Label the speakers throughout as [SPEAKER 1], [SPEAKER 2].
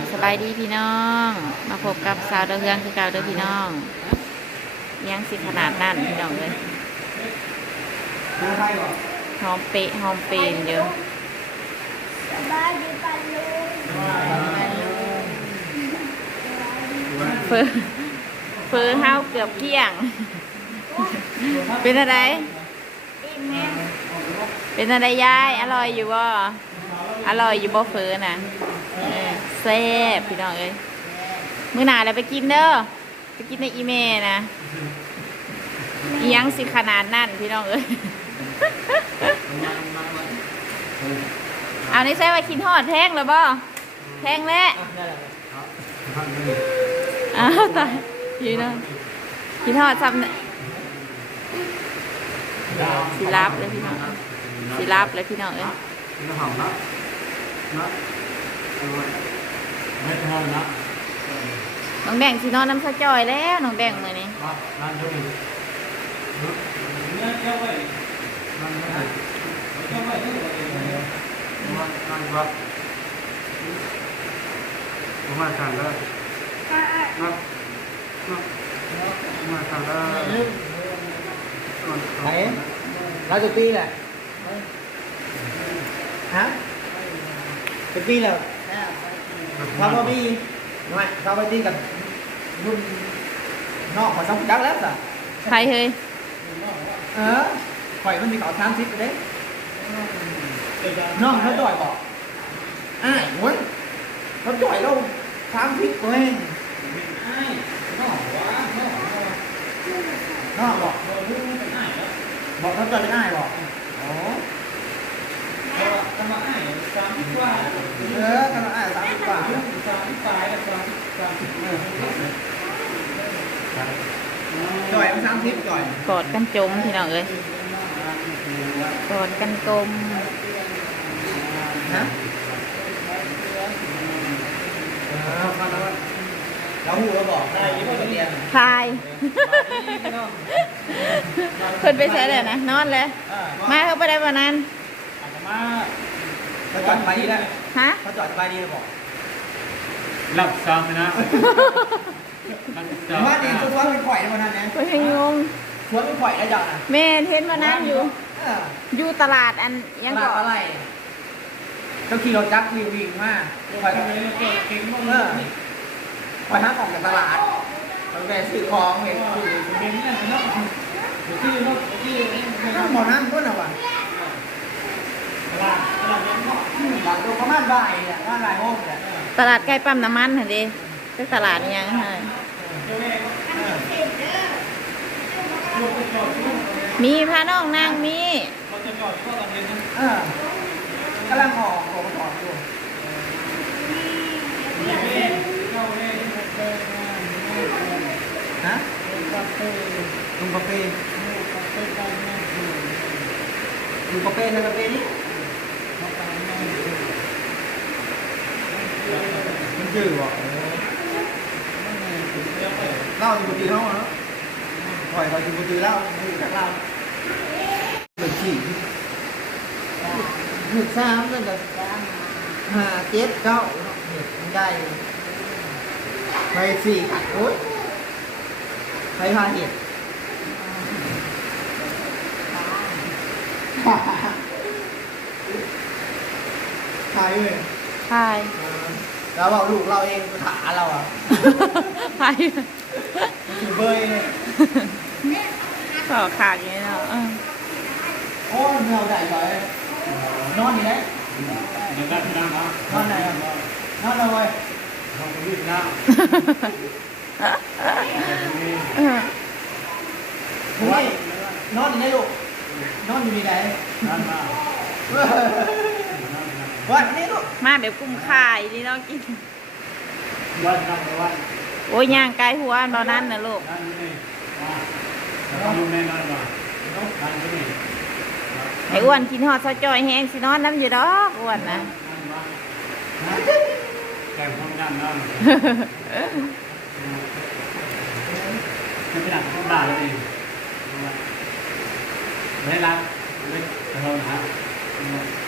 [SPEAKER 1] บสบายดีพี่น้อง มาพบกับสาวดาวเรืองคือเก่าเด้อพี่น้องยังสิขนาดนั่นพี่น้องเลยหอมเปะหอมเปนเยอะ
[SPEAKER 2] สบายดีปันลุง
[SPEAKER 1] เฟอเฟอเฮาเกือบเที่ยง เป็นอะไร
[SPEAKER 2] อีแม่
[SPEAKER 1] เป็นอะไรยาย อร่อยอยู่บ่อร่อยอยู่บ่เฟอน่ะเออ แซ่บพี่น้องเอ้ยมื้อหน้าเราไปกินเด้อไปกินในอีเมนะอิหยังสิขนาดนั่นพี่น้องเอ้ยเอานี่ใส่ว่ากินทอดแพงหรือบ่แพงแล้วอ้าวตายพี่น้องกินทอดซ้ำเนี่ยสิรับเลยพี่น้องสิรับเลยพี่น้องเอ้ย
[SPEAKER 3] nó hỏng lắm nó mấy thôi nó
[SPEAKER 1] น้องแบ่งสินอนน้ำข้าวจอยแล้วน้องแบ่งมือนี้
[SPEAKER 3] đó lan cho mình nó kéo vậy lan cái này kéo vậy nó lan vật nó mà thằng đó nó nó mà thằng đó còn
[SPEAKER 4] Đấy. Nói từ pi là hả từ pi là sao có pi ngoại sao có pi cần luôn nọ mà xong đắng lắm rồi
[SPEAKER 1] ใครเฮ้ Kawami ngoại Kawami gần luôn nọ à?
[SPEAKER 4] ờ. khỏi sống đáng lắm rồi hay hơi ờ. Vẫn bị có tham xít đấy. Nó nó giỏi bỏ. Ai muốn? Nó giỏi đâu. Tham xít của em. Ai? Nó quá nó bỏ. Bỏ nó cho ai bỏ? Đó. Các bạn ai dám qua đó Ồ. ờ cái nó ai tám mươi quả rồi em tham thích rồi
[SPEAKER 1] กอดกันจมพี่น้องเอ้ยกอดกันกลม
[SPEAKER 4] hả ờ con nó nó hù nó bỏ đây cái cái tiền
[SPEAKER 1] ทายเพิ่นไปใส่เลยนะนอนเลย
[SPEAKER 4] à
[SPEAKER 1] มาเขาไปได้วันนั้น
[SPEAKER 4] nó chọn bài đi đấy
[SPEAKER 1] ฮะ
[SPEAKER 4] nó chọn bài đi nó bỏ
[SPEAKER 3] lắp xong rồi nó
[SPEAKER 4] nó đi xuống xuống bên khỏi nó này
[SPEAKER 1] เพิ่นยังงง
[SPEAKER 4] xuống bên khỏi nó chọn à
[SPEAKER 1] แม่เห็นวันนั้นอยู่
[SPEAKER 4] à
[SPEAKER 1] อยู่ตลาดอันยัง
[SPEAKER 4] là
[SPEAKER 1] ก่อ
[SPEAKER 4] cái này trong khi nó chắc vì vì mà phải ờ phải hát còn cái ta lạt rồi về sự khó về nó món ăn tốt nào bạn bạn tôi có mát vài nè mát vài hôm nè
[SPEAKER 1] ตลาดใกล้ปั๊มน้ำมันเห็นดิเป็นตลาดอิหยังฮะมีพาน้องนางมี
[SPEAKER 4] ờ cái lăng họ của một họ luôn hả dùng cà phê dùng cà phê hay cà phê đi มันจืดว่ะเล่าอยู่ปกติเท่าเนาะปล่อยเขาอยู่ปกติเล่าอยู่จากเราเป็นฉี่หนึ่งสามนั่นก็ห้าเจ็ดเก้าเนาะเห็ดมันได้ไปสี่ขัดโอ๊ยไปพาเห็ดใครเลย
[SPEAKER 1] ทาย
[SPEAKER 4] เราบอกลูกเราเองภาษาเราอะ
[SPEAKER 1] ทาย
[SPEAKER 4] ถือเบยเนี่ย
[SPEAKER 1] ก็ขากอย่างนี้เนาะเออ
[SPEAKER 4] โอ้ยเราได้เลยนอนอยู่ไหน
[SPEAKER 3] nó đặt đang đó
[SPEAKER 4] นอนไหนอะนอนเลย
[SPEAKER 3] không có biết nào
[SPEAKER 1] เออ
[SPEAKER 4] เฮ้ยนอนอยู่ไหนลูกนอนอยู่ที่ไหน
[SPEAKER 3] ăn vào
[SPEAKER 4] วันนี้ลูก
[SPEAKER 1] มาแบบกุ้มข่ายนี่เนาะกิน
[SPEAKER 3] quanh năm quanh
[SPEAKER 1] โอ้ยย่างไกลหัวอันตอนนั้นนะลูก
[SPEAKER 3] ăn cái này à nó không nên ăn vào ăn cái này
[SPEAKER 1] ไอ้อ้วนกินหอดซอจอยแห้งสินอนน้ำอยู่ดอกอ้วนนะ
[SPEAKER 3] ăn vào kèm không ăn đâu cái này không đà cái gì đấy là đấy hơn hả
[SPEAKER 4] เ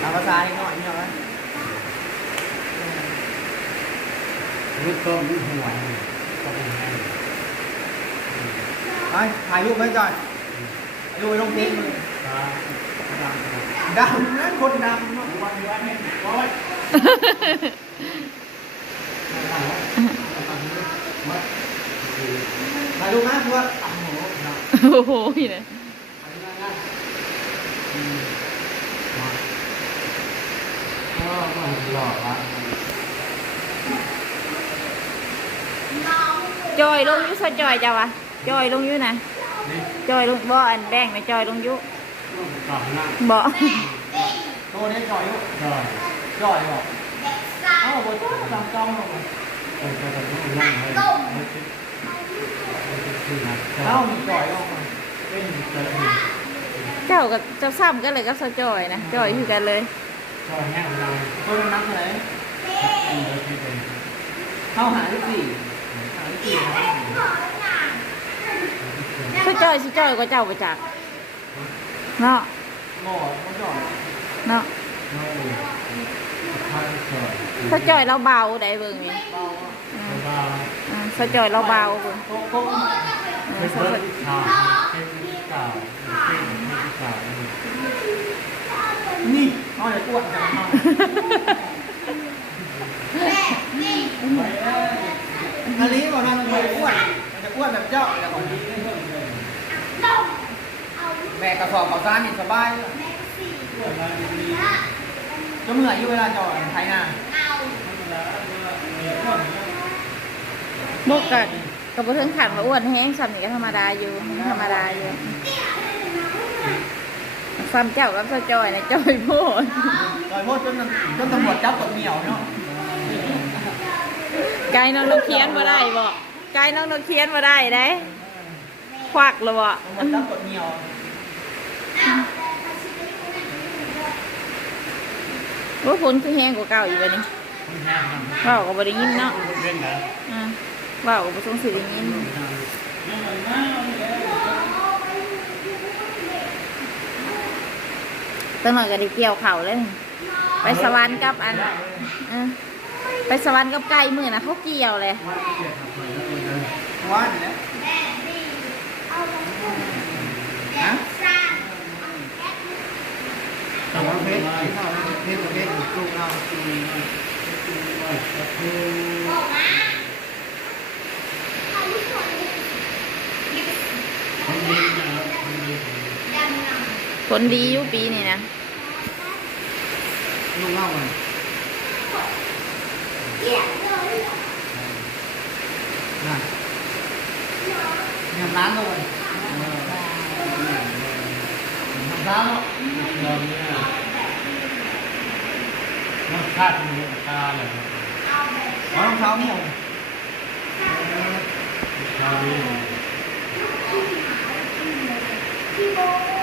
[SPEAKER 4] เอาภาษาเล็กน่อยนี่เหรอ
[SPEAKER 3] รูปต้มรูปหัวก็เป็นไง
[SPEAKER 4] ไปถ่ายรูปไว้ก่อยรูปไปลงเพจเลย
[SPEAKER 3] ดำ
[SPEAKER 4] นั่นคนดำเนาะ
[SPEAKER 3] วันวันนี้โอ้ย
[SPEAKER 4] ถ่ายรูมาคือว่าโอ้โหเนี่
[SPEAKER 1] ย
[SPEAKER 3] ก็มันหลอกละ
[SPEAKER 1] จอยลงอยุสจอยจ้าวะจอยลงอยุนะ
[SPEAKER 3] นี่
[SPEAKER 1] จอยลงบ่อันแบ่งนะจอยลงอยุ
[SPEAKER 3] ต่อหน้า
[SPEAKER 1] บ่
[SPEAKER 4] โตเนี่ยจ่อยอยู่
[SPEAKER 3] ก็
[SPEAKER 4] จ่อยบอกเอ้าบ่จ้าดำเก้าเนาะ
[SPEAKER 3] เป็นกระตุ้นนั่งเลยไม่คิดไม่คิดที่นัก
[SPEAKER 4] เอ้ามีจ่อยออกมา
[SPEAKER 3] เป็นกระตุ้น
[SPEAKER 1] เจ้ากับเจ้าซ้ำกันเลยกับสจอยนะจอยคือกันเลย
[SPEAKER 3] ก็แห้งเรา
[SPEAKER 4] คนนับเท่าไหร่
[SPEAKER 3] เป็นเลยที่เป็น
[SPEAKER 4] เข้าหาที่สี่หาที่สี่ครับ
[SPEAKER 1] สจอยสจอยก็เจ้าปจักเนาะ
[SPEAKER 4] หมอเขาจ่อย
[SPEAKER 1] เนาะ
[SPEAKER 3] น้อยท่านเกิด
[SPEAKER 1] สจอยเราเบาได้เบิ่งนี่
[SPEAKER 4] เบาอื
[SPEAKER 1] ม
[SPEAKER 3] บ้า
[SPEAKER 1] อ่าสจอยเราเบาเบิ่ง
[SPEAKER 4] โต๊ะโต๊ะ
[SPEAKER 3] ไม่ใช่ชาเป็นเก่าเป็นเก่า
[SPEAKER 4] นี่เอาอย่าอ้วนจังเนาอันนี้บอกนะมันจะอ้วนมันจะอ้วนแบบเจ้าแต่ก่อนนี้แบกกระสอบข้าวสารนี่สบายจะเมื่อยอยู่เวลาจอดไทยนา
[SPEAKER 1] บกกับกับบ่ถึงขันว่าอ้วนแห้งซ้ำนี่ก็ธรรมดาอยู่ธรรมดาอยู่ ซ้ำเจ้ากับสจอยนะจอยโพด
[SPEAKER 4] ลอยโพดจนมันจนตำรวจจับกดเหนียวเนาะ
[SPEAKER 1] ไกลน้องนกเคียนมาได้บ่ไกลน้องนกเคียนมาได้ได้ควักเลยบ่
[SPEAKER 4] ตำรวจจับกดเหนียว
[SPEAKER 1] ว่าฝนคือแห้งกว่าเก่าอยู่บัดนี้เว้าก็บ่ได้ยินเนาะ
[SPEAKER 3] เล่นนะ
[SPEAKER 1] อ่าเว้าก็บ่ต้องสิได้ยิน ตั้งหน่อยก็ได้เกี่ยวเข่าเลย ไปสวรรค์กับอันเออไปสวรรค์กับไก่มือน่ะเขาเกี่ยวเลย
[SPEAKER 4] ว่าเนี่ยฮะตำรวจเพชรเพชรเพชรลูกเรา
[SPEAKER 1] ผลดีอยู่ปีนี้นะ
[SPEAKER 4] ลูกเรามันนั่นเงินล้านเลยทำร้านเนาะ
[SPEAKER 3] เราเนี่ยน้ำคาดมีตาเลย
[SPEAKER 4] เอารองเท้าเนี่ย
[SPEAKER 3] คานี้
[SPEAKER 4] ไอ้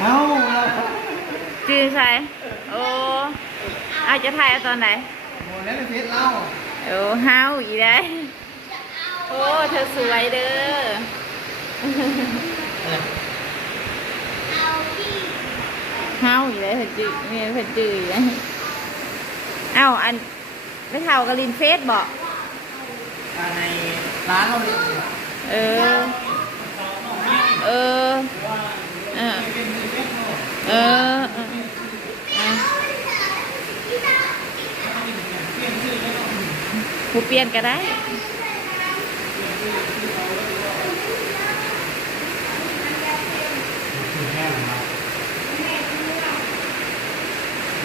[SPEAKER 4] เอา
[SPEAKER 1] จื้อใช่โอ้อาจจะถ่ายเอาตอนไหน
[SPEAKER 4] โมเดลเพชรเล่า
[SPEAKER 1] โอ้เฮาอีได้โอ้เธอสวยเด้อเฮาอีได้เพิ่นจื้อเนี่ยเพิ่นจื้ออีได้เอ้าอันไม่เท่ากับลินเฟสบอก
[SPEAKER 4] ในร้านเราเนี่ย
[SPEAKER 1] เออ เออเออเออเออเออผู้เปลี่ยนก็ได้
[SPEAKER 3] แห้งมา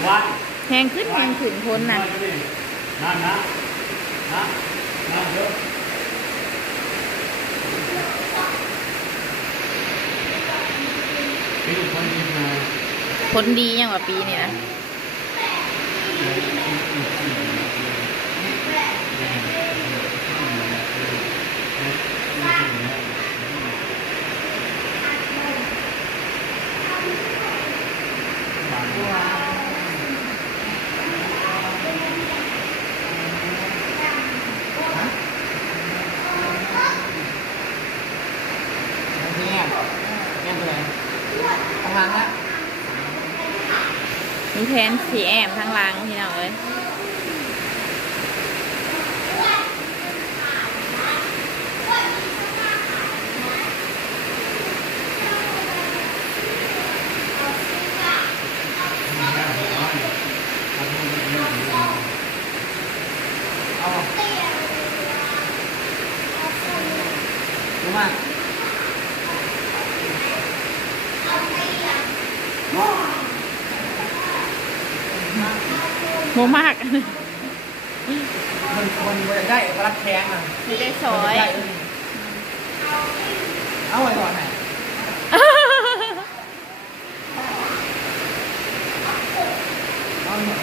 [SPEAKER 3] วัน
[SPEAKER 1] แพงขึ้นแพงขึ้นพ้นน่ะ
[SPEAKER 3] นั่นนะนะนั่นเยอะเป็นคนดีมา
[SPEAKER 1] พ้นดียังกว่าปีนี่นะ
[SPEAKER 4] เนี่ยเนี่ยเป็นไรทำงานละ
[SPEAKER 1] มีแทนสีแอมทั้งหลังพี่น้องเอ้ย
[SPEAKER 4] ม
[SPEAKER 1] มาก
[SPEAKER 4] มันมันมันได้พลัดแข้งอะ
[SPEAKER 1] ไม่ได้ซอย
[SPEAKER 4] ได้เลยเอาไว้ก่อนไหนเอาหน่อย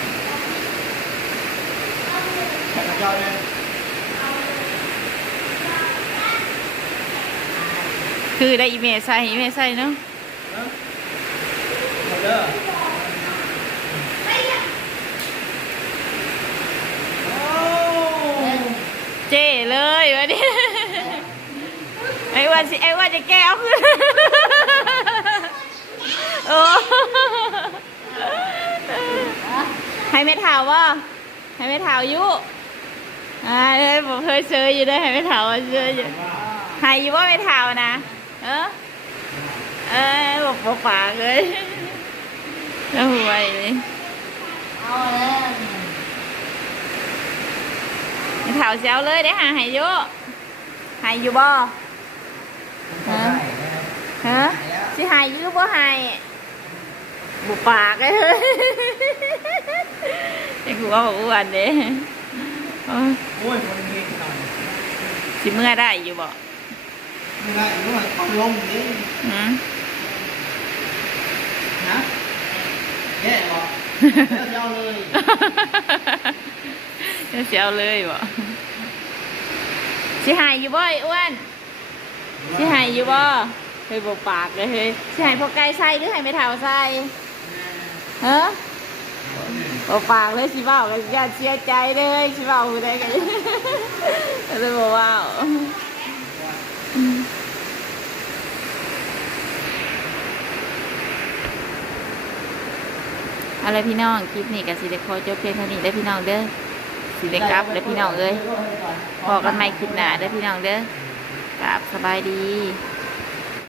[SPEAKER 4] แข่งกับเจ้าเลย
[SPEAKER 1] คือได้อีเมลใส่อีเมลใส่เนาะ
[SPEAKER 4] เนอะหมดเด้อโอ้
[SPEAKER 1] เจ้เลยวันนี้ไอ้วันสิไอ้วันจะแก้เอาขึ้นโอ้ให้ไม่ถาวว่าให้ไม่ถาวยุอ่าเอ้ยผมเคยเจออยู่ด้อให้ไม่ถาวเจออยู่ให้ยู่ว่าไม่ถาวนะ เออเอ้ยบอกบอกปากเลยแล้วหัวย
[SPEAKER 2] เอาแล้ว
[SPEAKER 1] ไม่ถาวเซลเลยได้อหาให้อยุให้อยู่บ่
[SPEAKER 4] ได้ได้
[SPEAKER 1] ฮะสิหายยื้อบ่หายบุปากเลยเฮ้ยไอ้กูว่าบอกอ้วนเด้เออ
[SPEAKER 4] โอ้ยคนเก่งหน่อย
[SPEAKER 1] สิเมื่อได้อยู่บ่
[SPEAKER 4] ไม่ได้รู้ว่าเขาลงนี่
[SPEAKER 1] หืม
[SPEAKER 4] นะแย่หรอแล้วจะเอาเลย
[SPEAKER 1] จะเสียวเลยบ่สิหายอยู่บ่ไอ้อ้วนสิหายอยู่บ่เฮ้ยบุปากเลยเฮ้ยสิหายพอไก่ใส่หรือให้ไม่เท่าใส่ฮะบุปากเลยสิเว้ากันอย่าเสียใจเลยสิเว้าผู้ใดกันจะบอกว่าอาละพี่น้องคลิปนี้กับสิเดคอจบเพียงเท่านี้ได้พี่น้องเด้อ สิเดกลับเด้พี่น้องเอ้ยพอกันใหม่คลิปหน้าเด้อพี่น้องเด้อกลับสบายดี